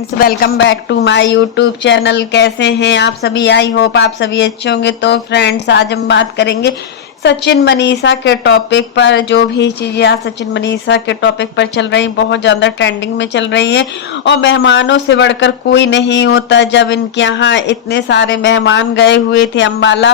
Welcome back to my YouTube channel. कैसे हैं आप सभी? आई होप आप सभी अच्छे होंगे। तो फ्रेंड्स, आज हम बात करेंगे सचिन मनीषा के टॉपिक पर। जो भी चीज़ें आज सचिन मनीषा के टॉपिक पर चल रही, बहुत ज़्यादा ट्रेंडिंग में चल रही हैं और मेहमानों से बढ़कर कोई नहीं होता। जब इनके यहाँ इतने सारे मेहमान गए हुए थे अम्बाला,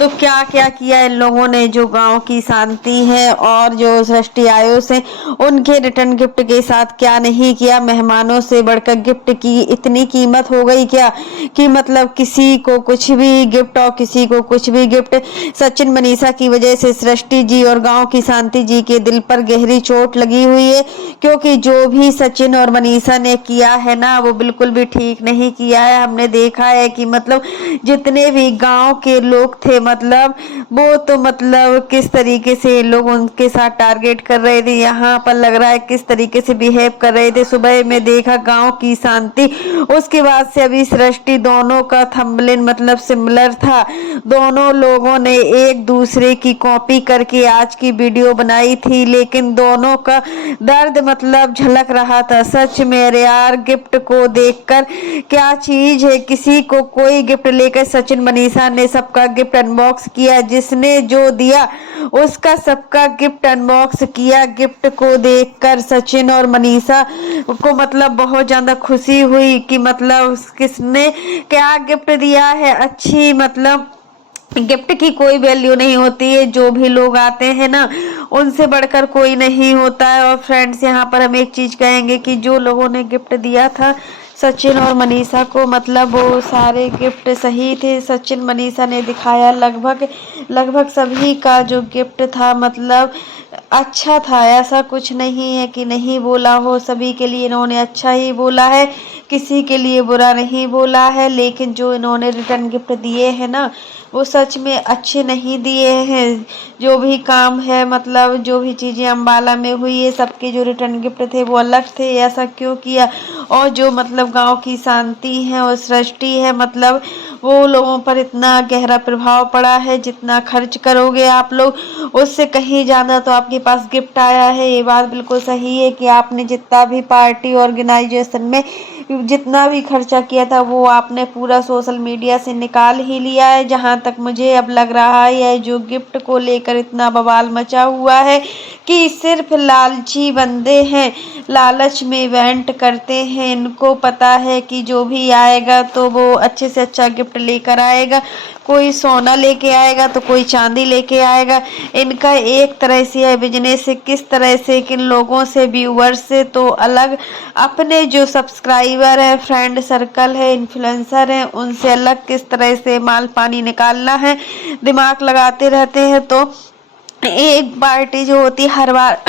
तो क्या क्या किया इन लोगों ने। जो गांव की शांति है और जो सृष्टि आयुष है, उनके रिटर्न गिफ्ट के साथ क्या नहीं किया। मेहमानों से बढ़कर गिफ्ट की इतनी कीमत हो गई क्या कि मतलब किसी को कुछ भी गिफ्ट और किसी को कुछ भी गिफ्ट। सचिन मनीषा की वजह से सृष्टि जी और गांव की शांति जी के दिल पर गहरी चोट लगी हुई है, क्योंकि जो भी सचिन और मनीषा ने किया है ना, वो बिल्कुल भी ठीक नहीं किया है। हमने देखा है कि मतलब जितने भी गांव के लोग थे, मतलब वो तो मतलब किस तरीके से लोग उनके साथ टारगेट कर रहे थे, यहाँ पर लग रहा है किस तरीके से बिहेव कर रहे थे। सुबह में देखा गांव की शांति, उसके बाद से अभी सृष्टि, दोनों का थंबनेल मतलब सिमिलर था। दोनों लोगों ने एक दूसरे की कॉपी करके आज की वीडियो बनाई थी, लेकिन दोनों का दर्द मतलब झलक रहा था। सच में यार, गिफ्ट को देखकर क्या चीज है। किसी को कोई गिफ्ट लेकर सचिन मनीषा ने सबका गिफ्ट अनबॉक्स किया। जिसने जो दिया उसका सबका गिफ्ट अनबॉक्स किया। गिफ्ट को देखकर सचिन और मनीषा को मतलब बहुत ज्यादा खुशी हुई कि मतलब किसने क्या गिफ्ट दिया है। अच्छी मतलब गिफ्ट की कोई वैल्यू नहीं होती है। जो भी लोग आते हैं ना, उनसे बढ़कर कोई नहीं होता है। और फ्रेंड्स, यहाँ पर हम एक चीज कहेंगे कि जो लोगों ने गिफ्ट दिया था सचिन और मनीषा को, मतलब वो सारे गिफ्ट सही थे। सचिन मनीषा ने दिखाया लगभग लगभग सभी का जो गिफ्ट था मतलब अच्छा था। ऐसा कुछ नहीं है कि नहीं बोला हो, सभी के लिए इन्होंने अच्छा ही बोला है, किसी के लिए बुरा नहीं बोला है। लेकिन जो इन्होंने रिटर्न गिफ्ट दिए हैं ना, वो सच में अच्छे नहीं दिए हैं। जो भी काम है, मतलब जो भी चीज़ें अम्बाला में हुई है, सबके जो रिटर्न गिफ्ट थे वो अलग थे। ऐसा क्यों किया? और जो मतलब गांव की शांति है और सृष्टि है, मतलब वो लोगों पर इतना गहरा प्रभाव पड़ा है। जितना खर्च करोगे आप लोग, उससे कहीं ज़्यादा तो आपके पास गिफ्ट आया है। ये बात बिल्कुल सही है कि आपने जितना भी पार्टी ऑर्गेनाइजेशन में जितना भी खर्चा किया था, वो आपने पूरा सोशल मीडिया से निकाल ही लिया है। जहां तक मुझे अब लग रहा है, जो गिफ्ट को लेकर इतना बवाल मचा हुआ है कि सिर्फ लालची बंदे हैं, लालच में इवेंट करते हैं। इनको पता है कि जो भी आएगा तो वो अच्छे से अच्छा गिफ्ट लेकर आएगा। कोई सोना लेके आएगा तो कोई चांदी लेके आएगा। इनका एक तरह से है बिजनेस से, किस तरह से किन लोगों से, व्यूवर्स से तो अलग, अपने जो सब्सक्राइबर है, फ्रेंड सर्कल है, इन्फ्लुएंसर हैं, उनसे अलग किस तरह से माल पानी निकालना है, दिमाग लगाते रहते हैं। तो एक पार्टी जो होती है, हर बार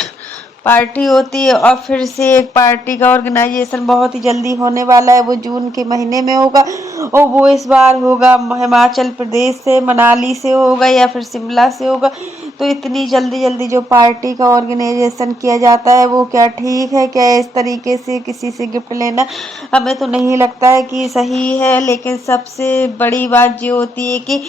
पार्टी होती है और फिर से एक पार्टी का ऑर्गेनाइजेशन बहुत ही जल्दी होने वाला है। वो जून के महीने में होगा और वो इस बार होगा हिमाचल प्रदेश से, मनाली से होगा या फिर शिमला से होगा। तो इतनी जल्दी जल्दी जो पार्टी का ऑर्गेनाइजेशन किया जाता है, वो क्या ठीक है? क्या इस तरीके से किसी से गिफ्ट लेना हमें तो नहीं लगता है कि सही है। लेकिन सबसे बड़ी बात ये होती है कि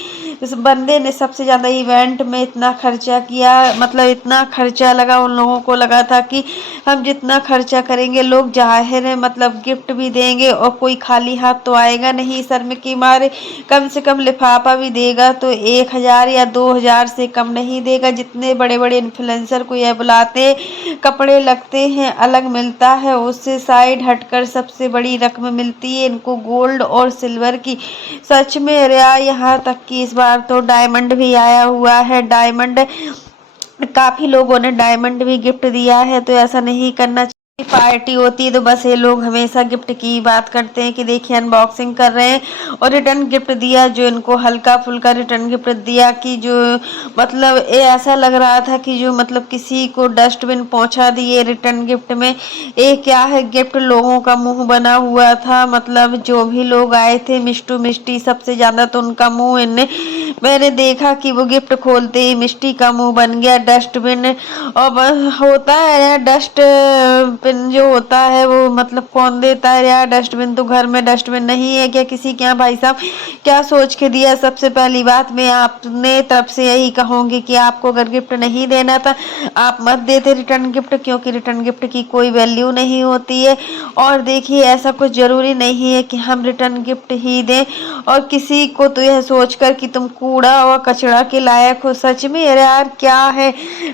उस बंदे ने सबसे ज़्यादा इवेंट में इतना खर्चा किया, मतलब इतना खर्चा लगा। उन लोगों को लगा था कि हम जितना खर्चा करेंगे, लोग जाहिर है मतलब गिफ्ट भी देंगे और कोई खाली हाथ तो आएगा नहीं। शर्म के मारे कम से कम लिफाफा भी देगा तो 1,000 या 2,000 से कम नहीं देगा। जितने बड़े बड़े इन्फ्लुएंसर को यह बुलाते, कपड़े लगते हैं अलग मिलता है, उससे साइड हटकर सबसे बड़ी रकम मिलती है इनको गोल्ड और सिल्वर की। सच में रिया, यहाँ तक कि इस बार तो डायमंड भी आया हुआ है। डायमंड, काफी लोगों ने डायमंड भी गिफ्ट दिया है। तो ऐसा नहीं करना चाहिए। पार्टी होती है तो बस ये लोग हमेशा गिफ्ट की बात करते हैं कि देखिए अनबॉक्सिंग कर रहे हैं और रिटर्न गिफ्ट दिया। जो इनको हल्का फुल्का रिटर्न गिफ्ट दिया कि जो मतलब ये ऐसा लग रहा था कि जो मतलब किसी को डस्टबिन पहुंचा दिए रिटर्न गिफ्ट में। ये क्या है, गिफ्ट लोगों का मुंह बना हुआ था। मतलब जो भी लोग आए थे, मिष्टू मिष्टी सबसे ज्यादा तो उनका मुंह इनने, मैंने देखा कि वो गिफ्ट खोलते ही मिष्टी का मुंह बन गया। डस्टबिन, और होता है डस्ट डस्टबिन जो होता है वो मतलब कौन देता है यार? डस्टबिन तो घर में डस्टबिन नहीं है क्या किसी के यहाँ? भाई साहब क्या सोच के दिया? सबसे पहली बात मैं आपने तरफ से यही कहूँगी कि आपको अगर गिफ्ट नहीं देना था आप मत देते रिटर्न गिफ्ट, क्योंकि रिटर्न गिफ्ट की कोई वैल्यू नहीं होती है। और देखिए ऐसा कुछ जरूरी नहीं है कि हम रिटर्न गिफ्ट ही दें और किसी को तो यह सोचकर कि तुम कूड़ा और कचरा के लायक हो। सच में यार क्या है,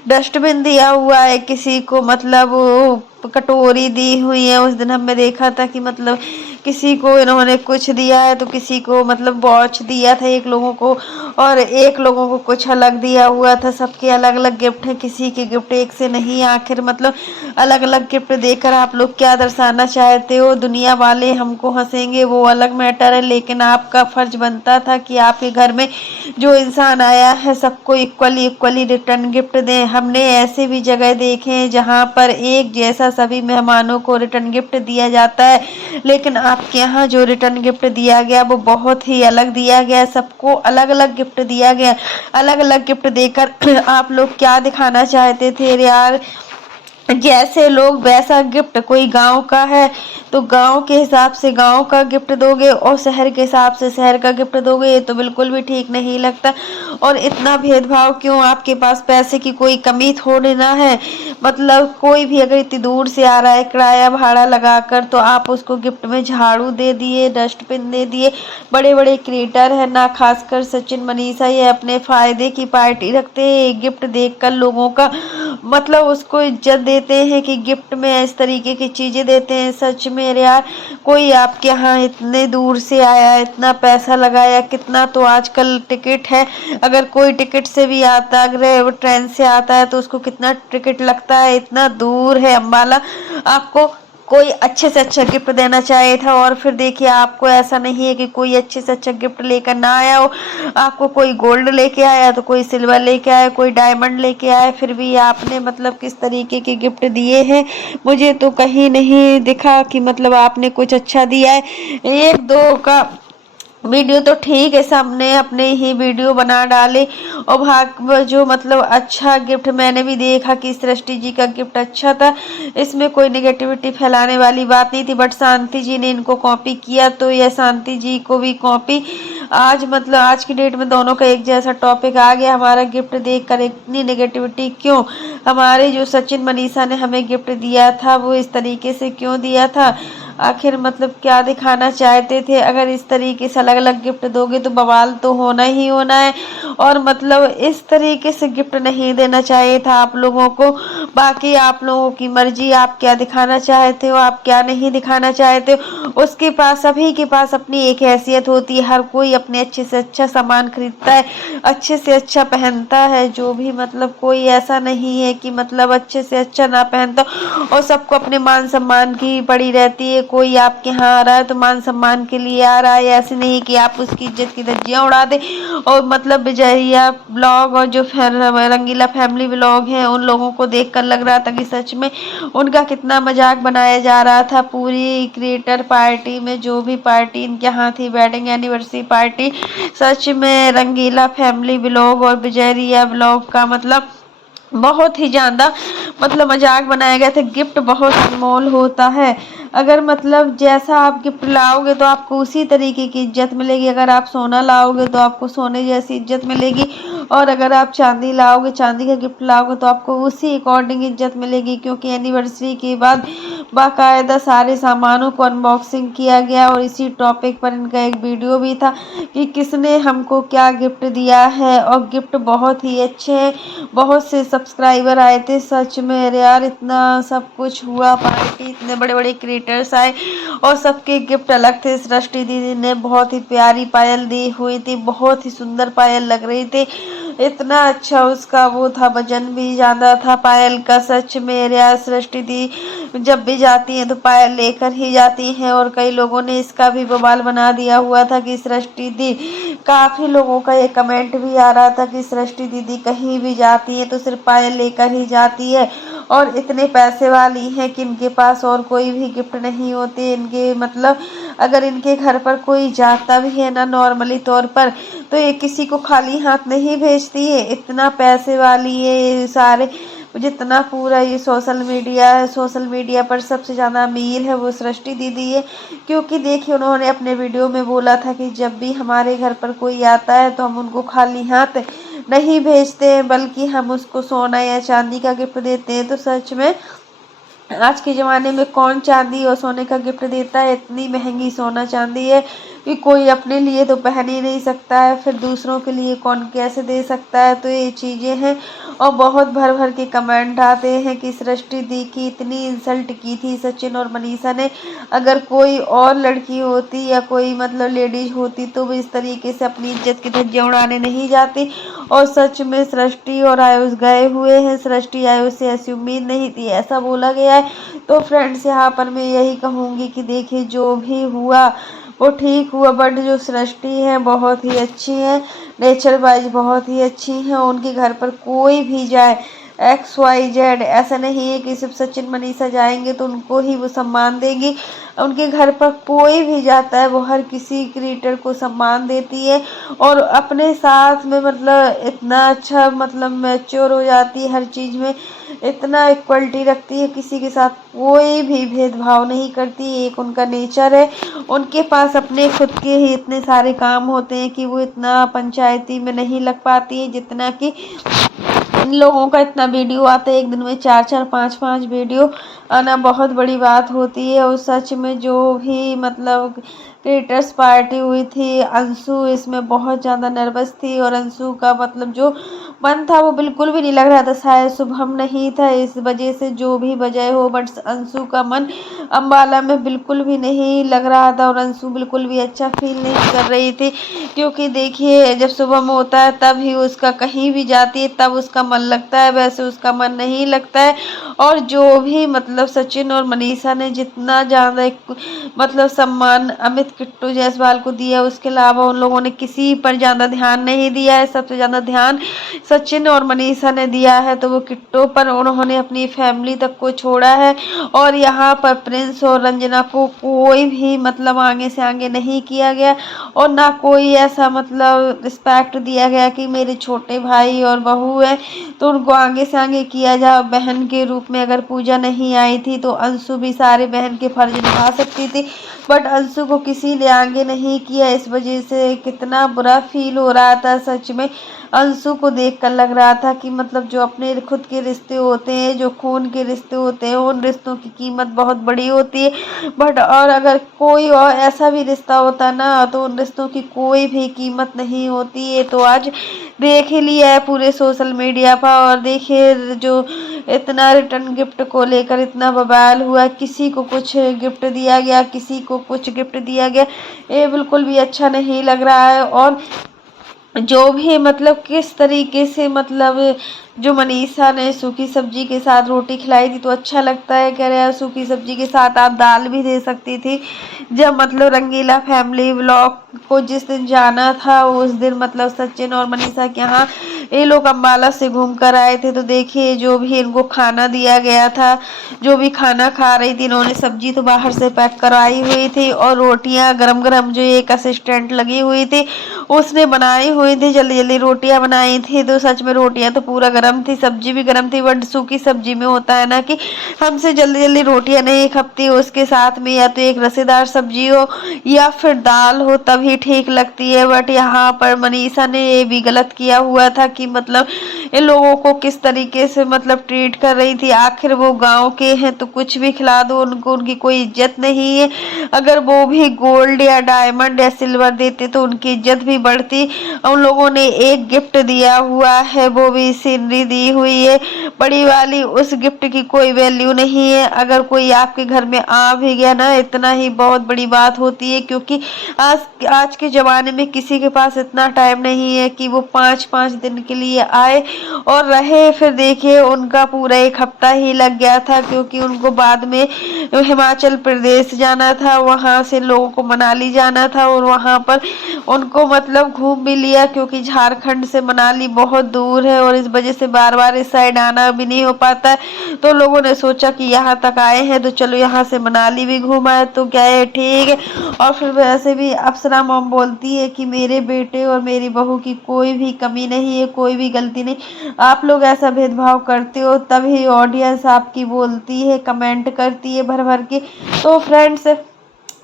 डस्टबिन दिया हुआ है किसी को, मतलब वो कटोरी दी हुई है। उस दिन हमने देखा था कि मतलब किसी को इन्होंने कुछ दिया है तो किसी को मतलब वॉच दिया था एक लोगों को, और एक लोगों को कुछ अलग दिया हुआ था। सबके अलग अलग गिफ्ट है, किसी के गिफ्ट एक से नहीं। आखिर मतलब अलग अलग गिफ्ट देकर आप लोग क्या दर्शाना चाहते हो? दुनिया वाले हमको हंसेंगे वो अलग मैटर है, लेकिन आपका फर्ज बनता था कि आपके घर में जो इंसान आया है सबको इक्वली इक्वली रिटर्न गिफ्ट दें। हमने ऐसे भी जगह देखे हैं जहाँ पर एक जैसा सभी मेहमानों को रिटर्न गिफ्ट दिया जाता है, लेकिन आपके यहाँ जो रिटर्न गिफ्ट दिया गया वो बहुत ही अलग दिया गया। सबको अलग अलग गिफ्ट दिया गया। अलग अलग गिफ्ट देकर आप लोग क्या दिखाना चाहते थे यार? जैसे लोग वैसा गिफ्ट। कोई गांव का है तो गांव के हिसाब से गांव का गिफ्ट दोगे और शहर के हिसाब से शहर का गिफ्ट दोगे, ये तो बिल्कुल भी ठीक नहीं लगता। और इतना भेदभाव क्यों? आपके पास पैसे की कोई कमी थोड़ी ना है। मतलब कोई भी अगर इतनी दूर से आ रहा है किराया भाड़ा लगाकर, तो आप उसको गिफ्ट में झाड़ू दे दिए, डस्टबिन दे दिए। बड़े बड़े क्रिएटर है ना, खासकर सचिन मनीषा, ये अपने फायदे की पार्टी रखते हैं गिफ्ट देखकर लोगों का मतलब उसको इज्जत देते हैं कि गिफ्ट में इस तरीके की चीजें देते हैं। सच में यार कोई आपके यहाँ इतने दूर से आया, इतना पैसा लगाया, कितना तो आजकल टिकट है। अगर कोई टिकट से भी आता, अगर वो ट्रेन से आता है तो उसको कितना टिकट लगता है, इतना दूर है अम्बाला। आपको कोई अच्छे से अच्छा गिफ्ट देना चाहिए था। और फिर देखिए आपको ऐसा नहीं है कि कोई अच्छे से अच्छा गिफ्ट लेकर ना आया हो। आपको कोई गोल्ड लेके आया तो कोई सिल्वर लेके आया, कोई डायमंड लेके आया, फिर भी आपने मतलब किस तरीके के गिफ्ट दिए हैं मुझे तो कहीं नहीं दिखा कि मतलब आपने कुछ अच्छा दिया है। एक दो का वीडियो तो ठीक है, सबने अपने ही वीडियो बना डाले। और भाग जो मतलब अच्छा गिफ्ट मैंने भी देखा कि सृष्टि जी का गिफ्ट अच्छा था, इसमें कोई नेगेटिविटी फैलाने वाली बात नहीं थी। बट शांति जी ने इनको कॉपी किया तो यह शांति जी को भी कॉपी। आज मतलब आज की डेट में दोनों का एक जैसा टॉपिक आ गया। हमारा गिफ्ट देखकर इतनी नेगेटिविटी क्यों? हमारे जो सचिन मनीषा ने हमें गिफ्ट दिया था वो इस तरीके से क्यों दिया था? आखिर मतलब क्या दिखाना चाहते थे? अगर इस तरीके से अलग अलग गिफ्ट दोगे तो बवाल तो होना ही होना है। और मतलब इस तरीके से गिफ्ट नहीं देना चाहिए था आप लोगों को। बाकी आप लोगों की मर्जी, आप क्या दिखाना चाहते हो, आप क्या नहीं दिखाना चाहते हो। उसके पास, सभी के पास अपनी एक हैसियत होती है। हर कोई अपने अच्छे से अच्छा सामान खरीदता है, अच्छे से अच्छा पहनता है। जो भी मतलब कोई ऐसा नहीं है कि मतलब अच्छे से अच्छा ना पहनता। और सबको अपने मान सम्मान की पड़ी रहती है। कोई आपके यहाँ आ रहा है तो मान सम्मान के लिए आ रहा है, ऐसे नहीं कि आप उसकी इज्जत की धज्जियां उड़ा दे। और मतलब विजया ब्लॉग और जो रंगीला फैमिली ब्लॉग है उन लोगों को देखकर लग रहा था कि सच में उनका कितना मजाक बनाया जा रहा था। पूरी क्रिएटर पार्टी में जो भी पार्टी इनके यहाँ थी, वेडिंग एनिवर्सरी पार्टी, सच में रंगीला फैमिली ब्लॉग और विजया ब्लॉग का मतलब बहुत ही ज्यादा मतलब मजाक बनाया गया था। गिफ्ट बहुत अनमोल होता है। अगर मतलब जैसा आप गिफ्ट लाओगे तो आपको उसी तरीके की इज्जत मिलेगी। अगर आप सोना लाओगे तो आपको सोने जैसी इज्जत मिलेगी। और अगर आप चांदी लाओगे, चांदी का गिफ्ट लाओगे तो आपको उसी अकॉर्डिंग इज्जत मिलेगी। क्योंकि एनिवर्सरी के बाद बाकायदा सारे सामानों को अनबॉक्सिंग किया गया और इसी टॉपिक पर इनका एक वीडियो भी था कि किसने हमको क्या गिफ्ट दिया है। और गिफ्ट बहुत ही अच्छे हैं। बहुत से सब्सक्राइबर आए थे। सच में यार इतना सब कुछ हुआ, पार्टी, इतने बड़े बड़े क्रिएटर्स आए और सबके गिफ्ट अलग थे। सृष्टि दीदी ने बहुत ही प्यारी पायल दी हुई थी, बहुत ही सुंदर पायल लग रही थी। इतना अच्छा उसका वो था, वजन भी ज्यादा था पायल का। सच में यार सृष्टि दी जब भी जाती हैं तो पायल लेकर ही जाती हैं। और कई लोगों ने इसका भी बवाल बना दिया हुआ था कि सृष्टि दी, काफी लोगों का ये कमेंट भी आ रहा था कि सृष्टि दीदी कहीं भी जाती है तो सिर्फ पायल लेकर ही जाती है और इतने पैसे वाली हैं कि इनके पास और कोई भी गिफ्ट नहीं होते। इनके मतलब अगर इनके घर पर कोई जाता भी है ना नॉर्मली तौर पर, तो ये किसी को खाली हाथ नहीं भेजती है। इतना पैसे वाली है ये सारे जितना पूरा ये सोशल मीडिया है, सोशल मीडिया पर सबसे ज़्यादा अमीर है वो सृष्टि दीदी है। क्योंकि देखिए उन्होंने अपने वीडियो में बोला था कि जब भी हमारे घर पर कोई आता है तो हम उनको खाली हाथ नहीं भेजते हैं, बल्कि हम उसको सोना या चांदी का गिफ्ट देते हैं। तो सच में आज के ज़माने में कौन चांदी और सोने का गिफ्ट देता है? इतनी महंगी सोना चांदी है कि कोई अपने लिए तो पहन ही नहीं सकता है, फिर दूसरों के लिए कौन कैसे दे सकता है? तो ये चीज़ें हैं। और बहुत भर भर के कमेंट आते हैं कि सृष्टि दी की इतनी इंसल्ट की थी सचिन और मनीषा ने। अगर कोई और लड़की होती या कोई मतलब लेडीज होती तो वो इस तरीके से अपनी इज्जत की धज्जियां उड़ाने नहीं जाती। और सच में सृष्टि और आयुष गए हुए हैं। सृष्टि आयुष से ऐसी उम्मीद नहीं थी, ऐसा बोला गया है। तो फ्रेंड्स यहाँ पर मैं यही कहूँगी कि देखिए जो भी हुआ वो ठीक हुआ, बट जो सृष्टि है बहुत ही अच्छी है, नेचर वाइज बहुत ही अच्छी है। उनके घर पर कोई भी जाए XYZ, ऐसा नहीं है कि सिर्फ सचिन मनीषा जाएंगे तो उनको ही वो सम्मान देंगी। उनके घर पर कोई भी जाता है वो हर किसी क्रिएटर को सम्मान देती है और अपने साथ में मतलब इतना अच्छा मतलब मैच्योर हो जाती है हर चीज़ में, इतना इक्वलिटी रखती है, किसी के साथ कोई भी भेदभाव नहीं करती। एक उनका नेचर है। उनके पास अपने खुद के ही इतने सारे काम होते हैं कि वो इतना पंचायती में नहीं लग पाती है जितना कि इन लोगों का इतना वीडियो आता है। एक दिन में 4-4 5-5 वीडियो आना बहुत बड़ी बात होती है। और सच में जो भी मतलब क्रिएटर्स पार्टी हुई थी, अंशु इसमें बहुत ज़्यादा नर्वस थी और अंशु का मतलब जो मन था वो बिल्कुल भी नहीं लग रहा था, शायद शुभम नहीं था इस वजह से जो भी वजह हो, बट अंशु का मन अम्बाला में बिल्कुल भी नहीं लग रहा था और अंशु बिल्कुल भी अच्छा फील नहीं कर रही थी। क्योंकि देखिए जब शुभम होता है तब ही उसका कहीं भी जाती है तब उसका मन लगता है, वैसे उसका मन नहीं लगता है। और जो भी मतलब सचिन और मनीषा ने जितना ज़्यादा मतलब सम्मान अमित किट्टू जायसवाल को दिया, उसके अलावा उन लोगों ने किसी पर ज़्यादा ध्यान नहीं दिया है। सबसे ज़्यादा ध्यान सचिन और मनीषा ने दिया है तो वो किट्टू पर उन्होंने अपनी फैमिली तक को छोड़ा है। और यहाँ पर प्रिंस और रंजना को कोई भी मतलब आगे से आगे नहीं किया गया और ना कोई ऐसा मतलब रिस्पेक्ट दिया गया कि मेरे छोटे भाई और बहू है तो उनको आगे से आगे किया जाए। बहन के रूप में अगर पूजा नहीं आई थी तो अंशु भी सारे बहन के फर्ज निभा सकती थी, बट अंशु को किसी ने आगे नहीं किया। इस वजह से कितना बुरा फील हो रहा था। सच में अंशु को देखकर लग रहा था कि मतलब जो अपने खुद के रिश्ते होते हैं, जो खून के रिश्ते होते हैं, उन रिश्तों की कीमत बहुत बड़ी होती है। बट और अगर कोई और ऐसा भी रिश्ता होता ना तो उन रिश्तों की कोई भी कीमत नहीं होती है। तो आज देख ही लिया है पूरे सोशल मीडिया पर। और देखिए जो इतना रिटर्न गिफ्ट को लेकर इतना बवाल हुआ, किसी को कुछ गिफ्ट दिया गया, किसी को कुछ गिफ्ट दिया गया, ये बिल्कुल भी अच्छा नहीं लग रहा है। और जो भी मतलब किस तरीके से मतलब जो मनीषा ने सूखी सब्जी के साथ रोटी खिलाई थी तो अच्छा लगता है। कह रहे हैं सूखी सब्जी के साथ आप दाल भी दे सकती थी। जब मतलब रंगीला फैमिली व्लॉग को जिस दिन जाना था उस दिन मतलब सचिन और मनीषा के यहाँ ये लोग अम्बाला से घूम कर आए थे। तो देखिए जो भी इनको खाना दिया गया था, जो भी खाना खा रही थी, इन्होंने सब्जी तो बाहर से पैक करवाई हुई थी और रोटियां गरम गरम जो एक असिस्टेंट लगी हुई थी उसने बनाई हुई थी, जल्दी जल्दी रोटियां बनाई थी। तो सच में रोटियां तो पूरा गरम थी, सब्जी भी गरम थी। बट सूखी सब्जी में होता है ना कि हमसे जल्दी जल्दी रोटियां नहीं खपती, उसके साथ में या तो एक रसेदार सब्जी हो या फिर दाल हो तभी ठीक लगती है। बट यहाँ पर मनीषा ने ये भी गलत किया हुआ था कि मतलब इन लोगों को किस तरीके से मतलब ट्रीट कर रही थी। आखिर वो गांव के हैं तो कुछ भी खिला दो उनको, उनकी कोई इज्जत नहीं है। अगर वो भी गोल्ड या डायमंड या सिल्वर देते तो उनकी इज्जत भी बढ़ती। उन लोगों ने एक गिफ्ट दिया हुआ है, वो भी सीनरी दी हुई है बड़ी वाली, उस गिफ्ट की कोई वैल्यू नहीं है। अगर कोई आपके घर में आ भी गया ना इतना ही बहुत बड़ी बात होती है। क्योंकि आज के ज़माने में किसी के पास इतना टाइम नहीं है कि वो 5-5 दिन के लिए आए और रहे। फिर देखिए उनका पूरा एक हफ्ता ही लग गया था क्योंकि उनको बाद में हिमाचल प्रदेश जाना था, वहाँ से लोगों को मनाली जाना था और वहाँ पर उनको मतलब घूम भी लिया क्योंकि झारखंड से मनाली बहुत दूर है और इस वजह से बार बार इस साइड आना भी नहीं हो पाता है। तो लोगों ने सोचा कि यहाँ तक आए हैं तो चलो यहाँ से मनाली भी घूमा है तो क्या है, ठीक है। और फिर वैसे भी अप्सरा मॉम बोलती है कि मेरे बेटे और मेरी बहू की कोई भी कमी नहीं है, कोई भी गलती नहीं। आप लोग ऐसा भेदभाव करते हो तभी ऑडियंस आपकी बोलती है, कमेंट करती है भर भर के। तो फ्रेंड्स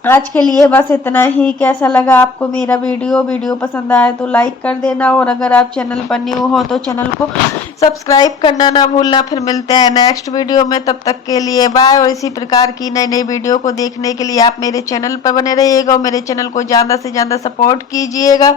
आज के लिए बस इतना ही। कैसा लगा आपको मेरा वीडियो पसंद आए तो लाइक कर देना, और अगर आप चैनल पर न्यू हो तो चैनल को सब्सक्राइब करना ना भूलना। फिर मिलते हैं नेक्स्ट वीडियो में, तब तक के लिए बाय। और इसी प्रकार की नई नई वीडियो को देखने के लिए आप मेरे चैनल पर बने रहिएगा और मेरे चैनल को ज़्यादा से ज़्यादा सपोर्ट कीजिएगा।